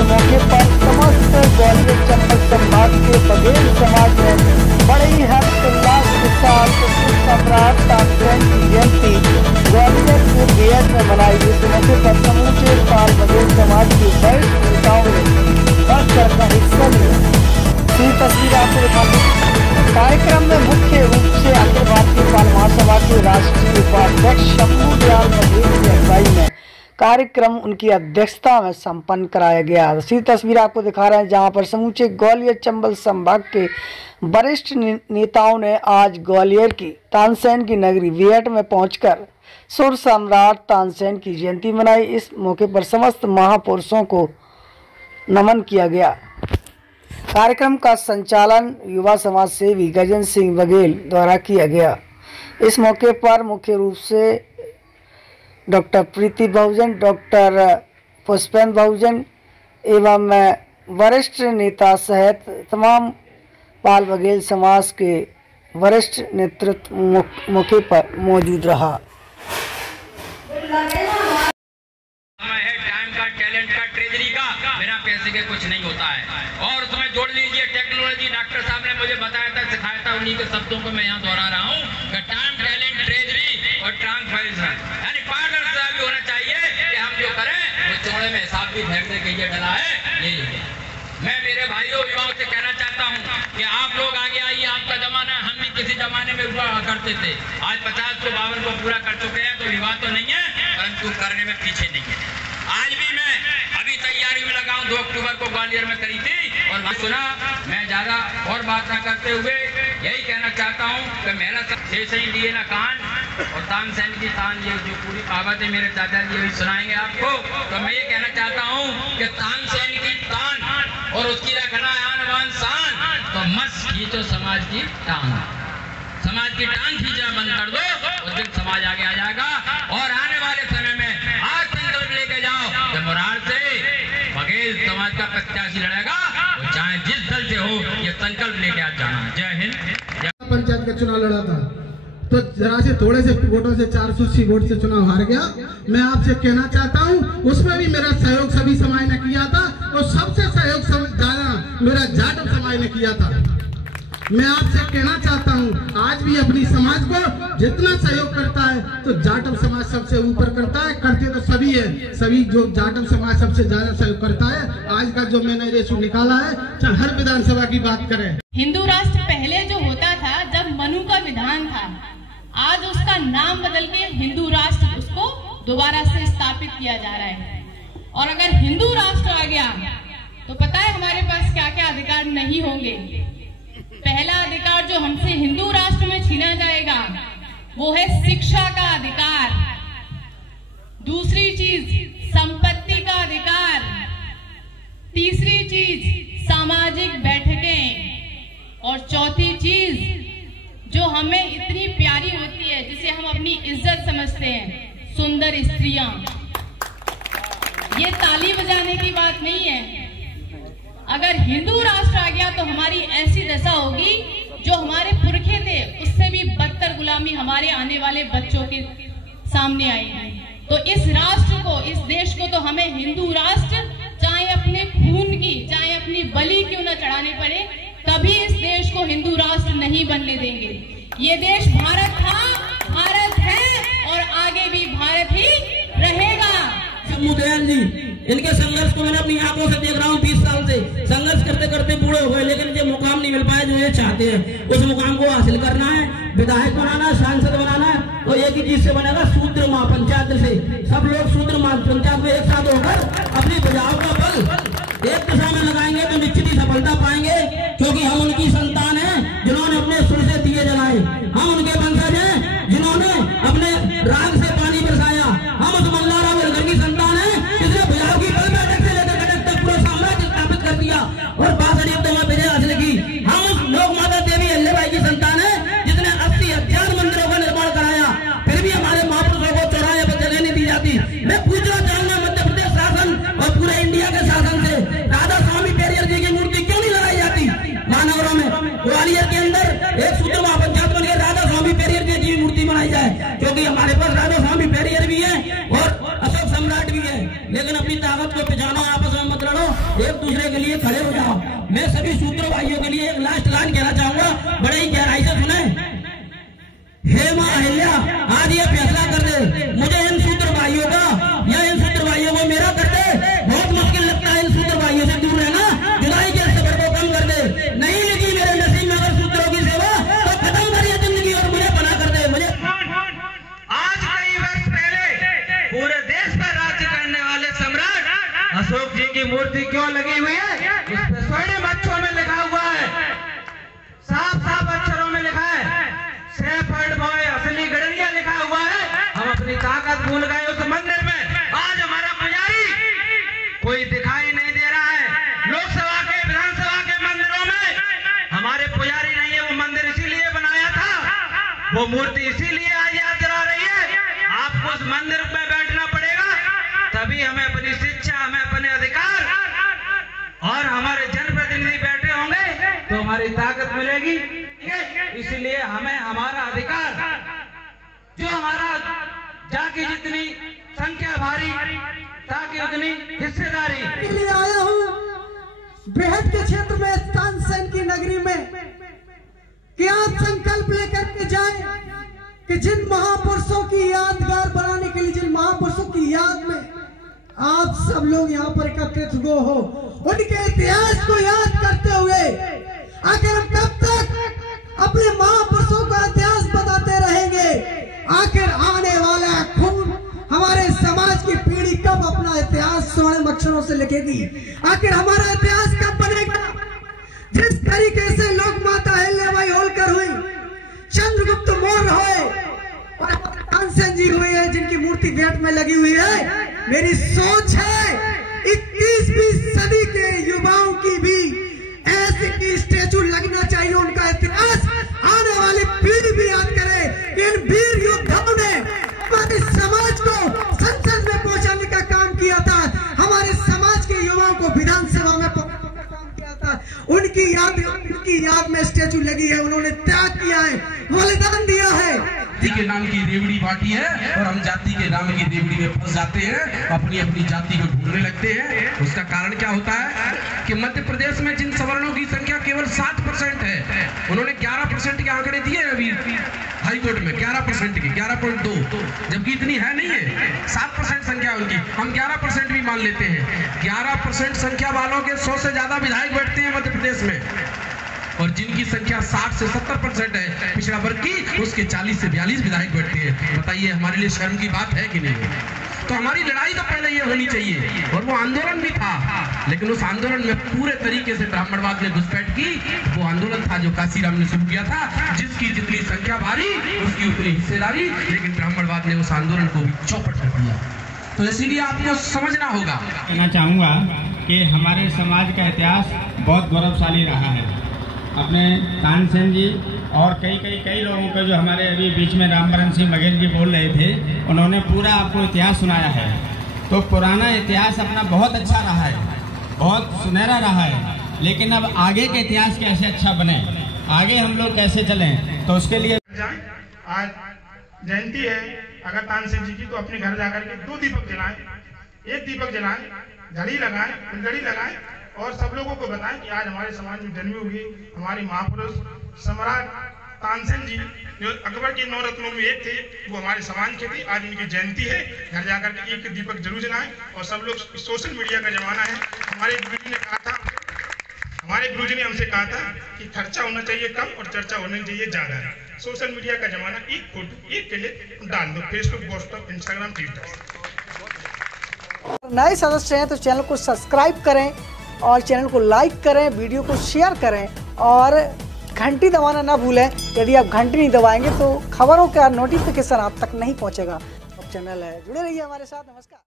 के मौके पर समस्त ग्वालियर चंबल संभाग के बघेल समाज ने बड़े ही हर्षोल्लास के साथ सम्राट तानसेन की जयंती ग्वालियर के बेहद में मनाई। इस मौके पर समूचे पाल बघेल समाज के वरिष्ठ नेताओं ने बढ़ चढ़ कर हिस्सा लिया। तस्वीर आपको दिखाते कार्यक्रम में मुख्य रूप से अखिल भारतीय पाल महासभा के राष्ट्रीय उपाध्यक्ष शंभू दयाल बघेल की अगुवाई में कार्यक्रम उनकी अध्यक्षता में संपन्न कराया गया। इसी तस्वीर आपको दिखा रहे हैं जहां पर समूचे ग्वालियर चंबल संभाग के वरिष्ठ नेताओं ने आज ग्वालियर की तानसेन की नगरी बेहट में पहुंचकर सुर सम्राट तानसेन की जयंती मनाई। इस मौके पर समस्त महापुरुषों को नमन किया गया। कार्यक्रम का संचालन युवा समाज सेवी गजन सिंह बघेल द्वारा किया गया। इस मौके पर मुख्य रूप से डॉक्टर प्रीति बहुजन, डॉक्टर पुष्पेंद्र बहुजन एवं वरिष्ठ नेता सहित तमाम पाल बघेल समाज के वरिष्ठ नेतृत्व मौके पर मौजूद रहा। बिना पैसे के कुछ नहीं होता है। और उसमें जोड़ लीजिए टेक्नोलॉजी। डॉक्टर साहब ने मुझे बताया था, सिखाया था, उन्हीं के शब्दों को मैं यहाँ दोहरा रहा हूँ कि टाइम, टैलेंट, ट्रेजरी और ट्रांसफरेंस, यानी पारदर्शिता भी होना चाहिए कि हम जो करें वो चौड़े में हिसाब भी फेंकने के लिए डला है। यही है। मैं मेरे भाइयों युवाओं से कहना चाहता हूँ कि आप लोग आगे आइए। आपका जमाना, हम भी किसी जमाने में हुआ करते थे। आज 50 को 52 को पूरा कर चुके हैं, तो विवाह तो नहीं है परंतु करने में पीछे नहीं है। आज भी मैं अभी तैयारी में लगा हूं। 2 अक्टूबर को ग्वालियर में करी थी और मैं सुना। मैं ज्यादा और बात ना करते हुए यही कहना चाहता हूं कि मेरा शेष ही लिए ना कान और तानसेन की तान, ये जो पूरी कहावत है मेरे चाचा जी अभी सुनाएंगे आपको। तो मैं ये कहना चाहता हूं कि तानसेन की तान और उसकी रखना आन बान शान, तो मस्त खींचो समाज की टांग। समाज की टांग खींचना बंद कर दो, उस दिन समाज आगे आ जाएगा। और आने वाले समय में आज संकल्प लेके जाओ कि मुरार से बघेल समाज का प्रत्याशी लड़ेगा, वो चाहे जिस दल से हो, ये संकल्प लेके आज जाना। जय हिंद। पंचायत का चुनाव लड़ा था तो जरा से थोड़े से वोटों से 480 वोट से चुनाव हार गया। मैं आपसे कहना चाहता हूं, उसमें भी मेरा सहयोग सभी समाज ने किया था और सबसे सहयोग ज्यादा मेरा जाटव समाज ने किया था। मैं आपसे कहना चाहता हूं, आज भी अपनी समाज को जितना सहयोग करता है तो जाटव समाज सबसे ऊपर करता है। करते तो सभी है, सभी जो जाटव समाज सबसे ज्यादा सहयोग करता है। आज का जो मैंने रेशो निकाला है, चाहे हर विधानसभा की बात करें। हिंदू राष्ट्र पहले जो होता था, जब मनु का विधान था, आज उसका नाम बदल के हिंदू राष्ट्र उसको दोबारा से स्थापित किया जा रहा है। और अगर हिंदू राष्ट्र आ गया तो पता है हमारे पास क्या क्या अधिकार नहीं होंगे। पहला अधिकार जो हमसे हिंदू राष्ट्र में छीना जाएगा वो है शिक्षा का अधिकार। दूसरी चीज संपत्ति का अधिकार। तीसरी चीज सामाजिक बैठकें। और चौथी चीज जो हमें इतनी प्यारी होती है, जिसे हम अपनी इज्जत समझते हैं, सुंदर स्त्रियां। ये ताली बजाने की बात नहीं है। अगर हिंदू राष्ट्र आ गया तो हमारी ऐसी दशा होगी, जो हमारे पुरखे थे उससे भी बदतर गुलामी हमारे आने वाले बच्चों के सामने आएगी। तो इस राष्ट्र को, इस देश को तो हमें हिंदू राष्ट्र, चाहे अपने खून की, चाहे अपनी बलि क्यों न चढ़ाने पड़े, कभी इस देश को हिंदू राष्ट्र नहीं बनने देंगे। ये देश भारत था, भारत है और आगे भी भारत ही रहेगा। शंभू दयाल जी, इनके संघर्ष को मैंने अपनी आंखों से देख रहा हूँ। 20 साल से संघर्ष करते करते बूढ़े हो गए, लेकिन ये मुकाम नहीं मिल पाया जो ये चाहते हैं। उस मुकाम को हासिल करना है, विधायक बनाना है, सांसद बनाना है। तो एक ही चीज से बनेगा, शूद्र माँ पंचायत से। सब लोग शूद्र माँ पंचायत में एक साथ होकर अपनी बजाव का बल एक दिशा में लगाएंगे तो निश्चित ही सफलता पाएंगे। क्योंकि हम उनकी संतान हैं जिन्होंने अपने सुर से दिए जलाए। हम उनके वंशज हैं जिन्होंने अपने राग से पानी बरसाया। हम उस मल्लारा वर्ग की संतान है जिसने भुजाओं की बल बैठक से लेकर गठक तक पूरा साम्राज्य स्थापित कर दिया और 62 युद्धों में विजय हासिल की। हम उस लोक माता देवी अल्लाबाई की संतान है जिसने 80 हथियार मंदिरों का निर्माण कराया। फिर भी हमारे महापुरुषों को चौराहे पर जगह नहीं दी जाती। मैं पूछना चाहूंगा, मध्य प्रदेश शासन और पूरे इंडिया के शासन से राधा स्वामी पेरियर जी की मूर्ति क्यों नहीं लगाई जाती महानगरों में? ग्वालियर के अंदर एक शूद्र महापंचायत बन के राधा स्वामी पेरियर जी की मूर्ति बनाई जाए। क्योंकि हमारे पास राधा स्वामी पेरियर भी है और अशोक सम्राट भी है। लेकिन अपनी ताकत को पहचानो, आपस में मत लड़ो। एक दूसरे के लिए खड़े हो जाओ। मैं सभी सूत्र भाइयों के लिए एक लास्ट लाइन कहना चाहूंगा, बड़े ही गहराई से सुने। हे मां अहिल्या, आज ये फैसला कर दे, मुझे इन सूत्र भाइयों का या इन सूत्र भाइयों को मेरा कर दे। बहुत मुश्किल लगता है इन सूत्र भाइयों से दूर रहना, जुदाई के सफर को कम कर दे। नहीं लगी मेरे नसीब में अगर सूत्रों की सेवा, तो खत्म करिए जिंदगी और मुझे बना कर दे। मुझे आज कई वर्ष पहले पूरे देश पर राज्य करने वाले सम्राट अशोक जी की मूर्ति क्यों लगी हुई है? उस पर स्वर्णिम अक्षरों में लिखा हुआ है, साफ साफ अक्षरों में लिखा है, शेफर्ड बॉय असली गडरिया लिखा हुआ है। हम अपनी ताकत भूल गए उस मंदिर में। आज हमारा पुजारी कोई दिखाई नहीं दे रहा है। लोकसभा के विधानसभा के मंदिरों में हमारे पुजारी नहीं है। वो मंदिर इसीलिए बनाया था, वो मूर्ति इसीलिए आज याद दिला रही है। आपको उस मंदिर में बैठना पड़ेगा, तभी हमें अपनी शिक्षा, हमें अपने अधिकार और हमारे जनप्रतिनिधि बैठे होंगे तो हमारी ताकत मिलेगी। इसलिए हमें हमारा अधिकार, जो हमारा जाके जितनी संख्या भारी ताकि उतनी हिस्सेदारी के लिए आया हूँ बेहद के क्षेत्र में तानसेन की नगरी में, कि आप संकल्प लेकर के जाएं कि जिन महापुरुषों की यादगार बनाने के लिए, जिन महापुरुषों की याद में आप सब लोग यहाँ पर एकत्रित हो, उनके इतिहास को याद करते हुए आखिर हम कब तक अपने महापुरुषों का इतिहास बताते रहेंगे? आखिर आने वाला खून हमारे समाज की पीढ़ी कब अपना इतिहास स्वर्णिम अक्षरों से लिखेगी? आखिर हमारा इतिहास कब बनेगा? जिस तरीके से लोक माता अहिल्याबाई होलकर हुई, चंद्रगुप्त मौर्य हुए और तानसेन जी हुए हैं जिनकी मूर्ति गेट में लगी हुई है। मेरी सोच है 21वीं सदी के युवाओं की भी ऐसे की स्टेचू लगना चाहिए। उनका इतिहास आने वाली पीढ़ी भी याद करे कि इन वीर योद्धाओं ने हमारे समाज को संसद में पहुंचाने का काम किया था, हमारे समाज के युवाओं को विधानसभा में पहुंचाने का काम किया था। उनकी याद में स्टेचू लगी है। उन्होंने त्याग किया है, बलिदान दिया है। जाति के नाम की रेवड़ी बांटी है और हम जाति के नाम की रेवड़ी में फंस जाते हैं, अपनी अपनी जाति को ढूंढने लगते हैं। उसका कारण क्या होता है कि मध्य प्रदेश में जिन सवर्णों की संख्या केवल 7% है, उन्होंने 11% के आंकड़े दिए अभी हाईकोर्ट में, 11% की 11.2, जबकि इतनी है नहीं है, 7% संख्या उनकी। हम 11% भी मान लेते हैं। 11% संख्या वालों के 100 से ज्यादा विधायक बैठते हैं मध्य प्रदेश में, और जिनकी संख्या 60 से 70% है पिछड़ा वर्ग की, उसके 40 से 42 विधायक बैठते हैं। बताइए हमारे लिए शर्म की बात है कि नहीं? तो हमारी लड़ाई तो पहले ये होनी चाहिए, और वो आंदोलन भी था, लेकिन उस आंदोलन में पूरे तरीके से ब्राह्मणवाद ने घुसपैठ की। वो आंदोलन था जो काशीराम ने शुरू किया था, जिसकी जितनी संख्या भारी उसकी उतनी हिस्सेदारी, लेकिन ब्राह्मणवाद ने उस आंदोलन को भी चौपट कर दिया। तो इसीलिए आपको समझना होगा। कहना चाहूँगा कि हमारे समाज का इतिहास बहुत गौरवशाली रहा है। अपने तानसेन जी और कई लोगों के जो हमारे अभी बीच में रामबरन सिंह बघेल जी बोल रहे थे, उन्होंने पूरा आपको इतिहास सुनाया है। तो पुराना इतिहास अपना बहुत अच्छा रहा है, बहुत सुनहरा रहा है, लेकिन अब आगे के इतिहास कैसे अच्छा बने, आगे हम लोग कैसे चलें, तो उसके लिए आज जयंती है अगर तानसेन जी की, तो अपने घर जाकर के 2 दीपक जलाएं, 1 दीपक जलाएं, घड़ी लगाएं, फुलझड़ी लगाएं और सब लोगों को बताएं कि आज हमारे समाज में जन्मी हुई हमारी महापुरुष सम्राट तानसेन जी, जो अकबर के 9 रत्नों में एक थे, वो हमारे समाज के थे। आज उनकी जयंती है। घर जाकर के 1 दीपक जरूर जलाएं। और सब लोग, सोशल मीडिया का जमाना है। हमारे गुरुजी ने कहा था, हमारे गुरुजी ने हमसे कहा था कि खर्चा होना चाहिए कम और चर्चा होनी चाहिए ज्यादा। सोशल मीडिया का जमाना, एक फोटो, एक क्लिप डाल दो, फेसबुक, व्हाट्सएप, इंस्टाग्राम, ट्विटर। नए सदस्य हैं तो चैनल को सब्सक्राइब करें और चैनल को लाइक करें, वीडियो को शेयर करें और घंटी दबाना ना भूलें। यदि आप घंटी नहीं दबाएंगे तो खबरों का नोटिफिकेशन आप तक नहीं पहुंचेगा। अब चैनल है, जुड़े रहिए हमारे साथ। नमस्कार।